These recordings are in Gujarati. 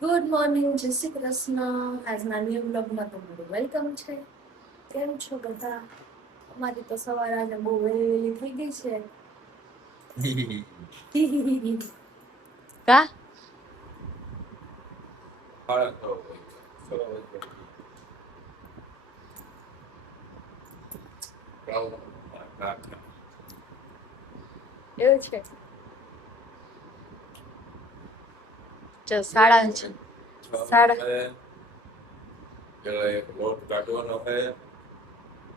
ગુડ મોર્નિંગ, જય શ્રી કૃષ્ણ. આજના ન્યૂ બ્લોગમાં તમારું વેલકમ છે. કેમ છો બધા? અમારી તો સવાર આજે બહુ વહેલી વહેલી થઈ ગઈ છે. કા એવું છે? જો સાડા પેલા એક લોટ કાઢવાનો છે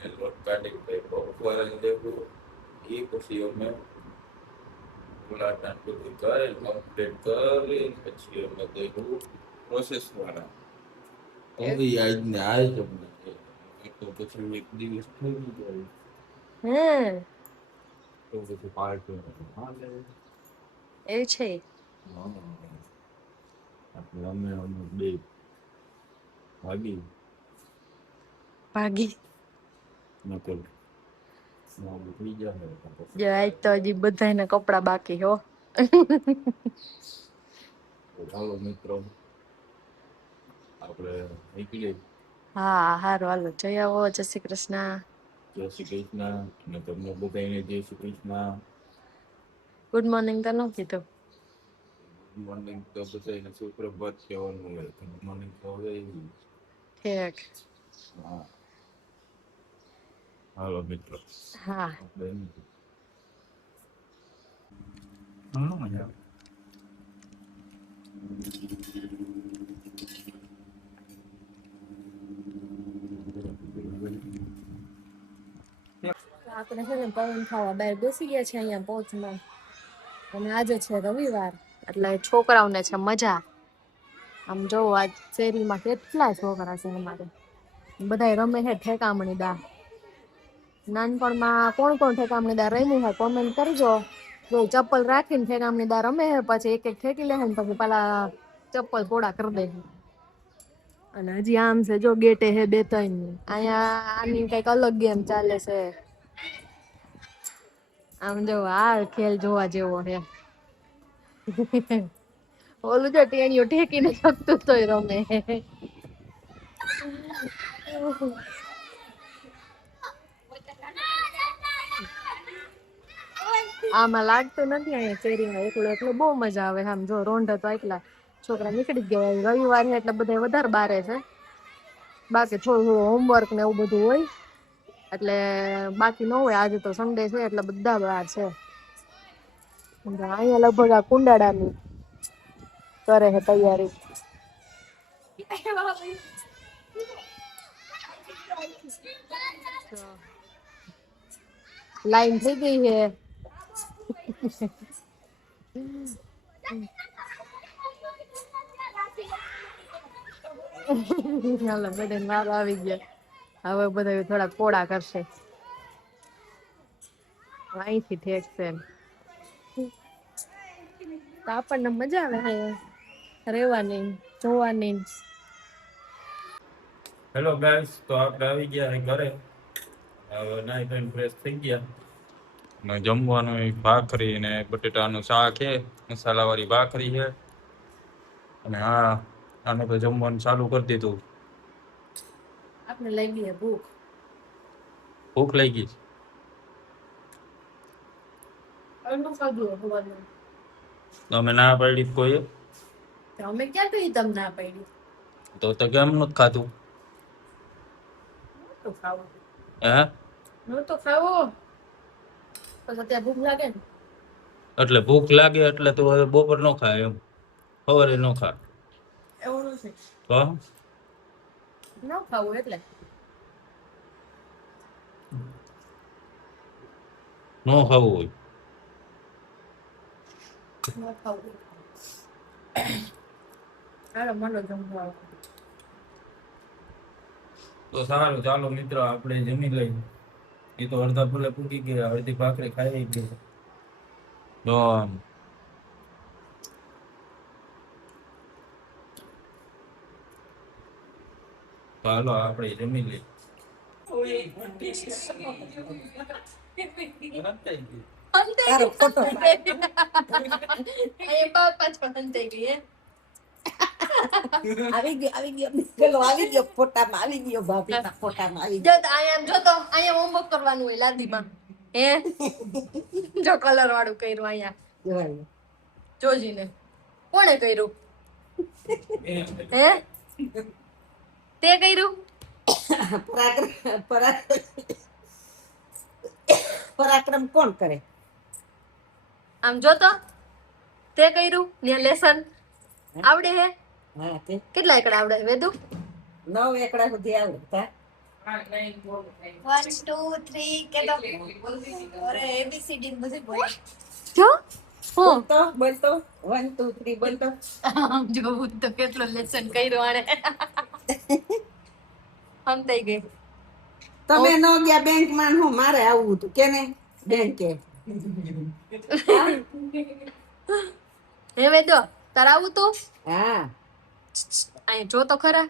એ લોટ કાઢી બપોરે દેવું એ પછી અમે ગુલાબના બધું કરી કમ્પ્લીટ કરી પછી અમે દેવું પ્રોસેસ વાળા ઓવી આજને આજ તમને તો પછી એક દિવસ થઈ ગયો તો પછી પાર્ટી હાલે એવું છે. આપણે અમે બે ભાગી ભાગી નકલ થઈ જાય જો આજ તો હજી બધાને કપડા બાકી હો. ચાલો મિત્રો આપણે નીકળીએ. હા, હારું હાલો જય આવો. જય શ્રી કૃષ્ણ. જય શ્રી કૃષ્ણ અને તમને બધાને જય શ્રી કૃષ્ણ. ગુડ મોર્નિંગ તો ન કીધું. ગુડ મોર્નિંગ તો બધાને સુપ્રભાત કહેવાનું હોય. ગુડ મોર્નિંગ તો હવે ઠીક. હા હાલો મિત્રો હા મજા આપણે છે ને પવન ખાવા બહાર બેસી ગયા છે અહીંયા પહોંચમાં. અને આજે છે રવિવાર એટલે છોકરાઓને છે મજા. આમ જોવો આજ શેરીમાં કેટલા છોકરા છે અમારે. બધા રમે છે ઠેકામણી દા. નાનપણમાં કોણ કોણ ઠેકામણી દા રમ્યું છે કોમેન્ટ કરજો. જો ચપ્પલ રાખીને ઠેકામણી દા રમે છે પછી એક એક ઠેકી લે ને પછી પેલા ચપ્પલ થોડા કરી દે. અને હજી આમ છે જો ગેટે હે બે ત્રણ અહીંયા આની કઈક અલગ ગેમ ચાલે છે. આમ જો આ ખેલ જોવા જેવો છે. ઓલું જો ટેણીઓ ઠેકીને શકતું તોય રમે. આમાં લાગતું નથી અહીંયા શેરીમાં એકલું એટલે બહુ મજા આવે. આમ જો રોંઢ તો એટલા છોકરા નીકળી જ ગયા. રવિવાર છે એટલે બધા વધારે બારે છે. બાકી થોડું થોડું હોમવર્ક ને એવું બધું હોય એટલે બાકી ન હોય. આજે તો સન્ડે છે એટલે બધા બહાર છે. અહીંયા લગભગ આ કુંડાળાની કરે છે તૈયારી. લાઈન થઈ ગઈ છે. હાલો બધા મારો આવી ગયા. હવે બધા થોડા કોડા કરશે. અહીંથી ઠેક છે તો આપણને મજા આવે રહેવાની જોવાની. હેલો ગાઈસ, તો આપણે આવી ગયા છે ઘરે. હવે નાઈ ધોઈને ફ્રેશ થઈ ગયા ને જમવાનું ભાખરી ને બટેટાનું શાક છે, મસાલાવાળી ભાખરી છે. અને હા, આને તો જમવાનું ચાલુ કરી દીધું. આપણે લઈ ગઈએ ભૂખ. ભૂખ લાગી છે. અન્નું ખાધું હોવાનું. અમે ના પાડી કોઈ અમે ક્યાં કઈ તમને ના પાડી. તો કેમ નથી ખાધું? તો ખાવું હે હું તો ખાવો પછી અત્યારે ભૂખ લાગે ને એટલે ભૂખ લાગે એટલે તો હવે બપોર નો ખાય એમ સવારે નો ખા એવું નથી તો ન ખાવું એટલે નો ખાવું હોય ન ખાવું. હાલો મને જમવા. તો સારું, ચાલો મિત્રો આપણે જમી લઈએ. એ તો અડધા ફૂલે પૂકી ગયા, અડધી ભાખરી ખાઈ ગઈ. તો હાલો આપણે જમી લઈએ. તારો ફોટો એ બાપા જ પસંદ થઈ ગઈ હે. આવી ગયો પેલો આવી ગયો ફોટામાં આવી ગયો ભાભીના ફોટામાં આવી જો તો અહીંયા જો તો અહીંયા હોમવર્ક કરવાનું હોય લાદીમાં હે જો કલર વાળું કર્યું અહીંયા ગયો જોજીને કોણે કર્યું હે તે કર્યું પરાક્રમ કોણ કરે આમ જો તો તે કર્યું ને લેસન આવડે હે હા તે કેટલા એકડા આવડે વેદુ 9 એકડા સુધી આવડે 1 2 3 કેટલો અરે એબીસીડી બધી બોલ જો હું બોલતો 1 2 3 બોલતો આમ જોવું તો કેટલો લેસન કર્યો આણે હમ થઈ ગઈ તમે ન ગયા બેંકમાં હું મારે આવવું હતું કેને બેંકે હે વેદો તાર આવું તું હા અહીં જો તો ખરા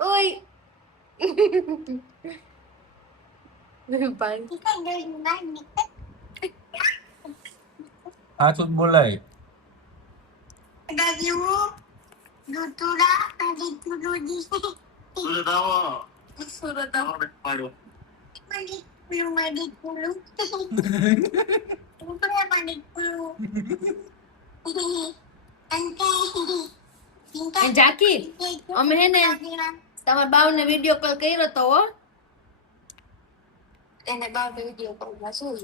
ઓય સાચું જ બોલાય જાકી અમે હે ને તમારા બાવને વિડિયો કોલ કર્યો તો હો એને બાવને વિડિયો કોલ માં શું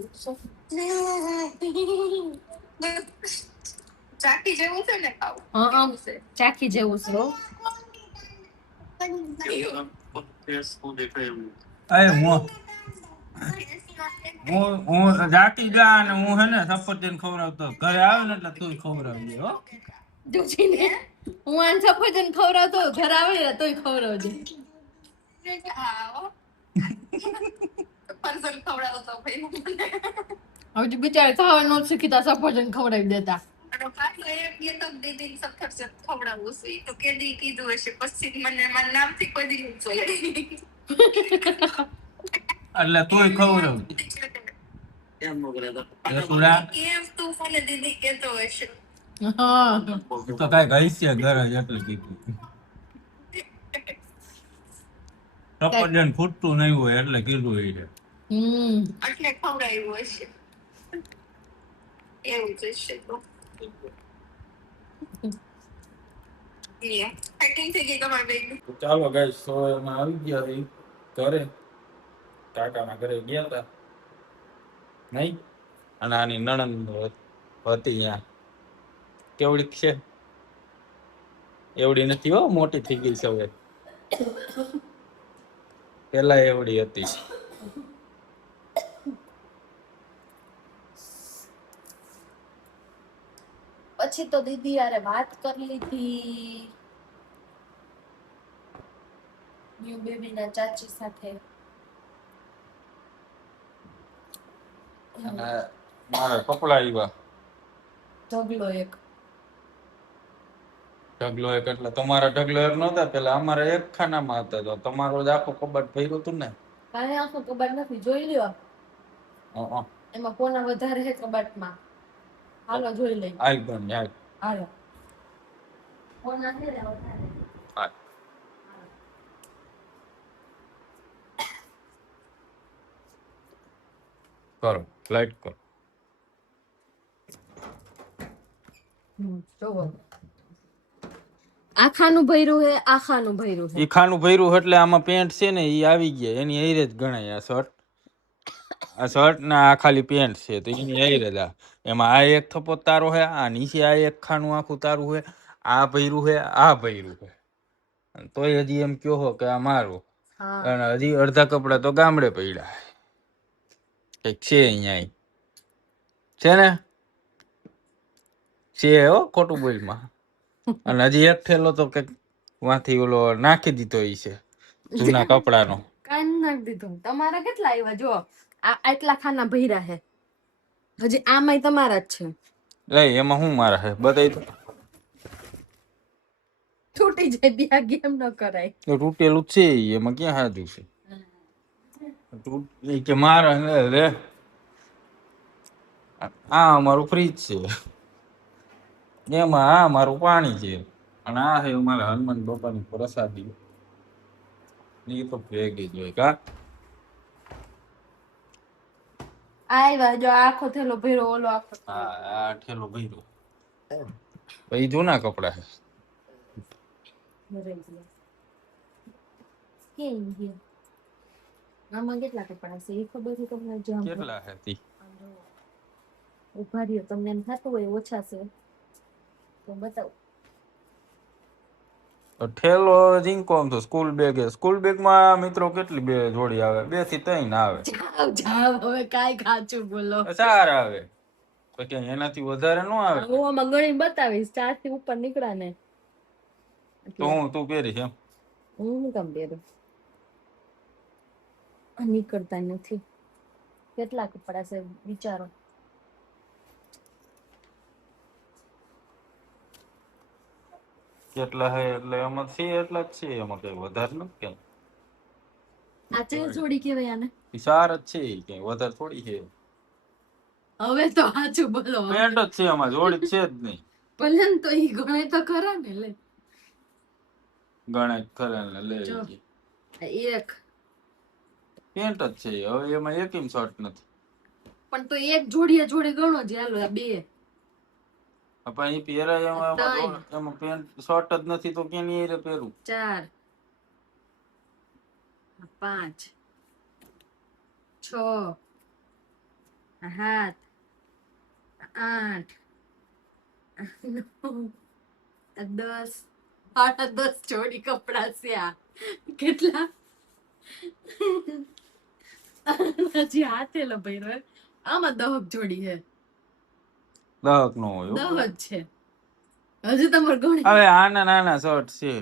ચાકી જેવું છે ને પાવ હા છે ચાકી જેવું છે હો અરે હું જાતી જા અને હું હે ને સફરજન ખવડાવતો ઘરે આવે ને એટલે તું ખવડાવજે હો જોજીને હું આને સફરજન ખવડાવતો ઘર આવે ને તોય ખવડાવજે સફરજન ખવડાવતો ભાઈ હવે બિચારે ખાવા નો શીખીતા સફરજન ખવડાવી દેતા એટલે તુંય ખવડાવજે હા તો કઈ ગઈ ઘરે એટલે કીધું સફરજન ફૂટતું નહીં હોય એટલે કીધું એ છે એટલે ખવડાવ્યું હશે એવું જ હશે તો ચાલો ગાઈસ સવારમાં આવી ગયા છે ઘરે કાકાના ઘરે ગયા હતા નહીં અને આની નણંદ હતી ત્યાં કેવડી છે એવડી નથી હો મોટી થઈ ગઈ છે હવે પેલા એવડી હતી પછી તો દીદી યારે વાત કરી લીધી ન્યુ બેબી ના ચાચી સાથે અને મારા કપડા આવ્યા ઢગલો એક એટલે તમારા ઢગલો એક નહોતા પેલા અમારા એક ખાનામાં હતા તો તમારો જ આખો કબાટ ભર્યું હતું ને કાંઈ આખું કબાટ નથી જોઈ લ્યો એમાં કોના વધારે છે કબાટમાં હાલો જોઈ લઈ આઈ પણ યાર હાલો કોના છે ને વધારે કરો લાઈટ કરો જોવો આખાનું ભર્યું હે આખાનું ભર્યું છે ઈ ખાનું ભર્યું એટલે આમાં પેન્ટ છે ને ઈ આવી ગયા એની એરે જ ગણાય આ શર્ટ ને આ ખાલી પેન્ટ છે તો એની એરે જ એમાં આ એક થપ્પો તારો હે આ નીચે આ એક ખાનું આખું તારું હે આ ભર્યું હે આ ભર્યું હે તોય હજી એમ કયો હો કે આ મારું અને હજી અડધા કપડા તો ગામડે પડ્યા કઈક છે અહીંયા છે ને છે હો ખોટું બોલમાં અને હજી એક થેલો તો કઈક વાંથી ઓલો નાખી દીધો ઈ છે જૂના કપડાનો કાઈ નાખી દીધું તમારા કેટલા આવ્યા જો આ આટલા ખાના ભર્યા હે હજી આમાંય તમારા જ છે લઈ એમાં શું મારા હે બતાવી તો છૂટી જાય બિયા ગેમ ન કરાય તૂટેલું છે ઈ, એમાં ક્યાં હાજુ છે ઈ કે મારા રે આ અમારું ફ્રીજ છે એમાં આ મારું પાણી છે અને આ હે અમારા હનુમાન બાપાની પ્રસાદી. એ તો ભેગી જ હોય કા. આવ્યા જો આખો થેલો ભર્યો ઓલો આખો હા આ ઠેલો ભર્યો. પછી જૂના કપડા છે. કેમ ગયા આમાં કેટલા કપડા છે એ ખબર છે તમને? જો આમ કેટલા છે તી? ઉભા રહ્યો, તમને એમ થતું હોય ઓછા છે તો બતાવું. તો ઠેલો જીંકો આમ તો સ્કૂલ બેગ સ્કૂલ બેગમાં મિત્રો કેટલી બે જોડી આવે? 2 થી 3 આવે. જાવ જાવ હવે કાઈ ખાચું બોલો. 4 આવે. પછી એનાથી વધારે ન આવે. હું આમાં ગણી બતાવીશ 4 થી ઉપર નીકળ્યા ને તો હું તું પહેરીશ એમ? હું કામ પહેરું? નીકળતા નથી. કેટલા કપડા છે વિચારો. કેટલા હે એટલે એમાં છે એટલા જ છે, એમાં કઈ વધારે નથી કેમ. આ ચે જોડી કેવાય આને? 4 જ છે, કઈ વધારે થોડી છે. હવે તો સાચું બોલો. પેન્ટ જ છે એમાં, જોડી છે જ નહીં. ભલે ને તો ઈ ગણે તો ખરા ને. લે ગણે ખરા ને લે. જો. એક પેન્ટ જ છે, હવે એમાં એકમ શર્ટ નથી. પણ તો એક જોડી ગણો જ. હાલો આ બે પછી પહેરાય એમાં પેન્ટ શર્ટ જ નથી તો કેની એ પહેરું? 4 5 6 7 8 9 10 8 10 જોડી કપડા છે આ. કેટલા હજી હાથે લભાઈ આમાં 10 જોડી છે. 10 નો હોય 10 જ છે. હજુ તમારે ગણી. હવે આના નાના શર્ટ છે,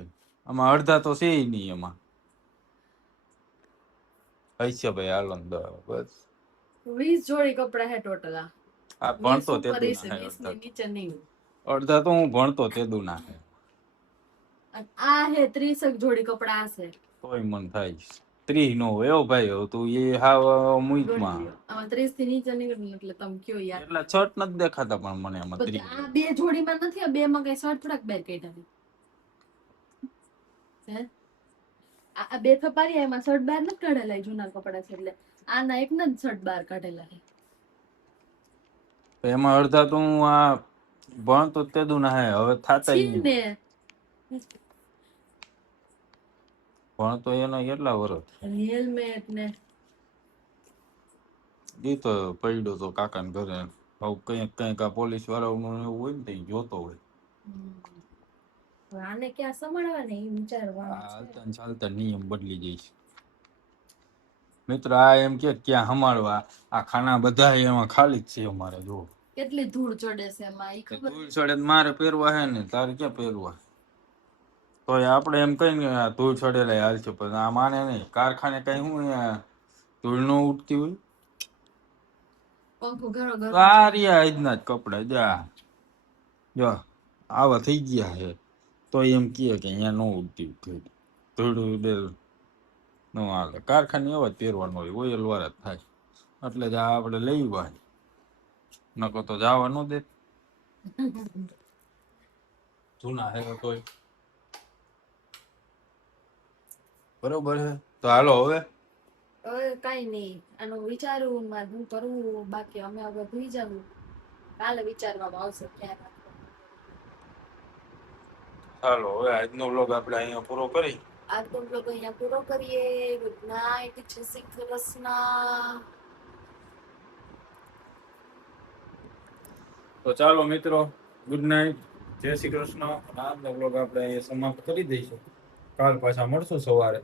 આમાં અડધા તો છે નહીં. એમાં હૈસે ભાઈ હાલો ને 10 બસ. 20 જોડી કપડા હે ટોટલ. આ ભણતો તે નીચે નહીં. અડધા તો હું ભણતો તે દુના છે. આ હે 30 જોડી કપડા હશે. તોય મન થાય 30 નો હોય એવો ભાઈ. હવે તું એ હાવ મુઈકમાં આમાં 30 થી નીચે નીકળ્યું એટલે તમે કયો યાર. એટલા શર્ટ નથી દેખાતા પણ મને એમાં 30. આ બે જોડીમાં નથી. આ બે માં કઈ શર્ટ થોડાક બેર કાઢ્યા છે. આ બે થપારી એમાં શર્ટ બહાર નથી કાઢેલા. જૂના કપડા છે એટલે આના એક ના જ શર્ટ બહાર કાઢેલા છે. એમાં અડધા તો હું આ ભણતો તે દુના હે. હવે થાતા છે ને ભણતો એના કેટલા વર્ષ? હેલ્મેટ ને ઈ તો પડ્યો તો કાકા ને ઘરે. કઈક આ પોલીસ વાળાનું એવું હોય ને તો જોતો હોય. આને ક્યાં સંભાળવા ને એ વિચારવા. હાલતા ને ચાલતા નિયમ બદલી જાય છે મિત્ર. આ એમ કે ક્યાં સંભાળવા, આ ખાના બધા એમાં ખાલી જ છે અમારે. જો કેટલી ધૂળ ચડે છે એમાં ઈ ખબર. ધૂળ ચડે મારે પહેરવા હે ને, તારે ક્યાં પહેરવા? તો આપણે એમ કઈ ને ધૂળ ચડેલા હાલ છે, પણ આ માને નહીં. કારખાને કઈ શું ધૂળ નો ઉઠતી હોય. પંખો ઘરો ઘર આ રહ્યા આજના જ કપડા જા જો આવા થઈ ગયા છે. તો એમ કહે કે અહીંયા ન ઉડતી ધૂળ ઉડેલ ન હાલે. કારખાને એવા જ પહેરવાનું હોય, ઓઇલ વાળા જ થાય. એટલે જ આ આપણે લઈ વાય નકો તો જવા ન દે. જૂના હે તોય બરોબર છે. તો હાલો હવે કઈ નઈ. આનું વિચારું મારે શું કરવું. બાકી અમે હવે ભૂઈ જવું. કાલે વિચારવામાં આવશે ક્યાં. હાલો હવે આજનો વ્લોગ આપણે અહીંયા પૂરો કરી. આજનો બ્લોગ અહીંયા પૂરો કરીએ. Good night. જય શ્રી કૃષ્ણ. તો ચાલો મિત્રો, ગુડ નાઇટ, જય શ્રી કૃષ્ણ. આજનો વ્લોગ આપણે અહીંયા સમાપ્ત કરી દઈશું. કાલ પાછા મળશું સવારે.